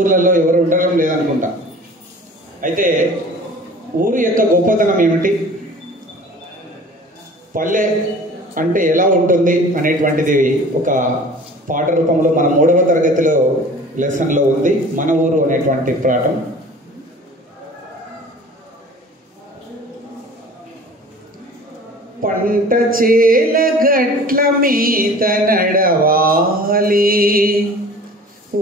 ఊర్లలో ఎవరు ఉండడం లేదనుకుంటా. అయితే ఊరు యొక్క గొప్పతనం ఏమిటి, పల్లె అంటే ఎలా ఉంటుంది అనేటువంటిది ఒక పాట రూపంలో మన 3వ తరగతిలో లెసన్లో ఉంది. మన ఊరు అనేటువంటి పాఠం. పంట చేల గట్ల మీద నడవాలి,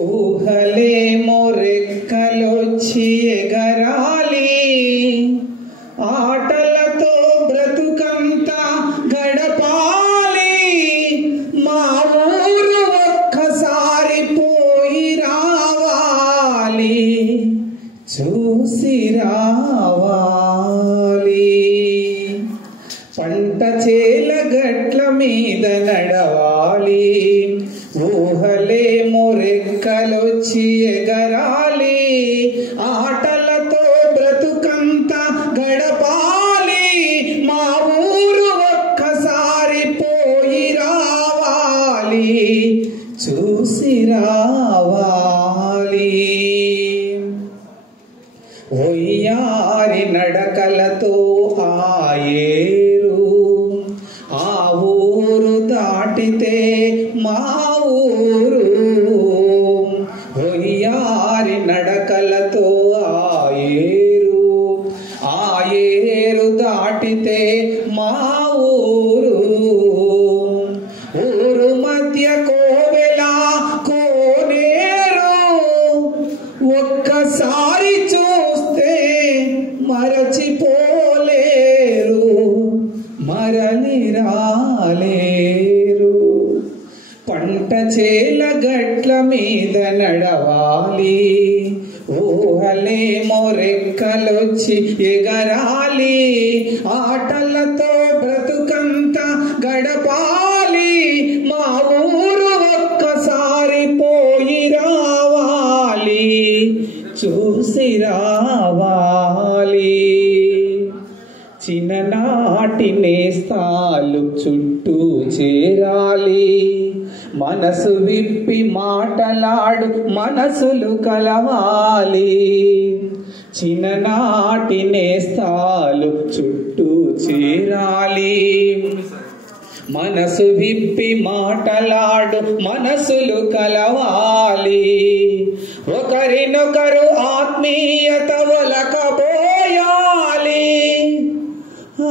ఊహలేమో రెక్కలొచ్చి ఎగరాలి, ఆటలతో బ్రతుకంతా గడపాలి, మా ఊరు ఒక్కసారి పోయి రావాలి, చూసి రావాలి. పంట చేల గట్ల మీద నడవాలి, ఊహలేమో రెక్కలొచ్చి ఎగరాలి, ఆటలతో బ్రతుకంతా గడపాలి, మా ఊరు ఒక్కసారి పోయి రావాలి, చూసి రావాలి. ఒయ్యారి నడకలతో ఆయేరు, ఆ ఊరు దాటితే మా ఊరు. ఒయ్యారి నడకలతో ఆయేరు, ఆయేరు దాటితే మా ఊరు. ఊరు మధ్య కోవెల కోనేరు, ఒక్కసారి చూస్తే మరచిపోలేరు, మరలి రాలేరు. పంట చేల గట్ల మీద నడవాలి, ఊహలేమో రెక్కలొచ్చి ఎగరాలి, ఆటలతో బ్రతుకంతా గడపాలి, మా ఊరు ఒక్కసారి పోయి రావాలి, చూసి రావాలి. చిన్ననాటి నేస్తాలు చుట్టూ చేరాలి, మనసు విప్పి మాటలాడు మనసులు కలవాలి. చిన్ననాటి నేస్తాలు చుట్టూ చేరాలి, మనసు విప్పి మాటలాడు మనసులు కలవాలి. ఒకరినొకరు ఆత్మీయత ఒలకబోయాలి,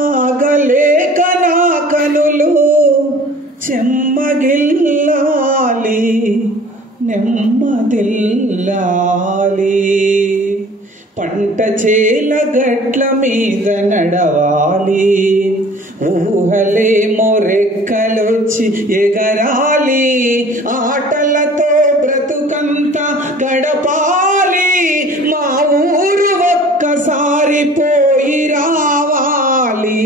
ఆగలేక నా కనులు చెమ్మగిల్లాలి, నెమ్మదిల్లాలి. పంట చేల గట్ల మీద నడవాలి, ఊహలేమో రెక్కలొచ్చి ఎగరాలి, ఆటలతో బ్రతుకంతా గడపాలి, మా ఊరు ఒక్కసారి పోయి రావాలి,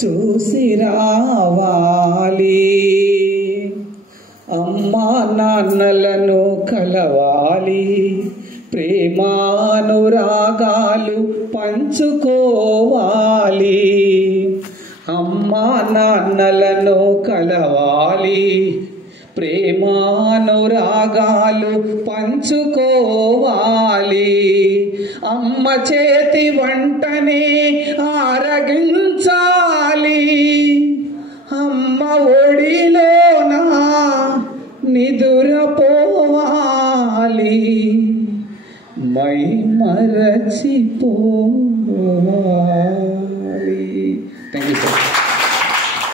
చూసి రావాలి. అమ్మా నాన్నలను కలవాలి, ప్రేమానురాగాలు పంచుకోవాలి. అమ్మా నాన్నలను కలవాలి, ప్రేమానురాగాలు పంచుకోవాలి. అమ్మ చేతి వంటనే ఆరగించాలి, అమ్మ ఒడిలోన నిదురపోవాలి, మై మరచిపోవాలి.